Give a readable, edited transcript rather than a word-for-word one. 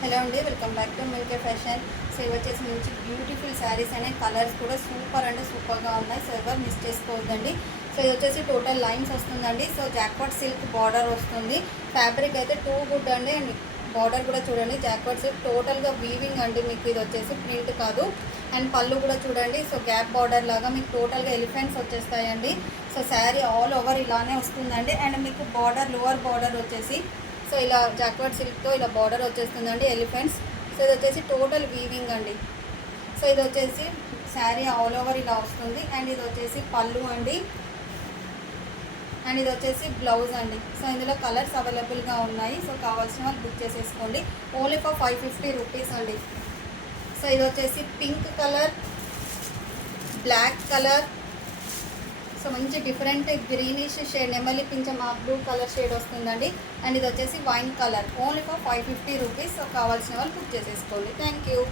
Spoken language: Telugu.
హలో అండి, welcome back to Milke fashion. So ఇవి వచ్చేసి మంచి బ్యూటిఫుల్ శారీస్ అనే కలర్స్ కూడా సూపర్ అంటే సూపర్గా ఉన్నాయి. సో ఎవరు మిస్ చేసుకోవద్దండి. సో ఇది వచ్చేసి టోటల్ లైన్స్ వస్తుందండి. సో జాక్పాట్ సిల్క్ బార్డర్ వస్తుంది. ఫ్యాబ్రిక్ అయితే టూ గుడ్ అండి. అండ్ బార్డర్ కూడా చూడండి, జాక్పాట్ సిల్క్ టోటల్గా వీవింగ్ అండి. మీకు ఇది వచ్చేసి ప్రింట్ కాదు. అండ్ పళ్ళు కూడా చూడండి, సో గ్యాప్ బార్డర్ లాగా మీకు టోటల్గా ఎలిఫెంట్స్ వచ్చేస్తాయండి. సో శారీ ఆల్ ఓవర్ ఇలానే వస్తుందండి. అండ్ మీకు బార్డర్ లోవర్ బార్డర్ వచ్చేసి సో ఇలా జాక్వాట్ సిల్క్తో ఇలా బార్డర్ వచ్చేస్తుందండి, ఎలిఫెంట్స్. సో ఇది వచ్చేసి టోటల్ వీవింగ్ అండి. సో ఇది వచ్చేసి శారీ ఆల్ ఓవర్ ఇలా వస్తుంది. అండ్ ఇది వచ్చేసి పళ్ళు అండి. అండ్ ఇది వచ్చేసి బ్లౌజ్ అండి. సో ఇందులో కలర్స్ అవైలబుల్గా ఉన్నాయి. సో కావాల్సిన వాళ్ళు బుక్ చేసేసుకోండి. ఓన్లీ ఫర్ 550 రూపీస్ అండి. సో ఇది వచ్చేసి pink colour, black colour, so మంచి డిఫరెంట్ గ్రీనిష్ షేడ్, నెమలి పింఛం ఆ బ్లూ కలర్ షేడ్ వస్తుందండి. అండ్ ఇది వచ్చేసి wine colour. Only for 550 rupees. So కావాల్సిన వాళ్ళు బుక్ చేసేసుకోండి. Thank you.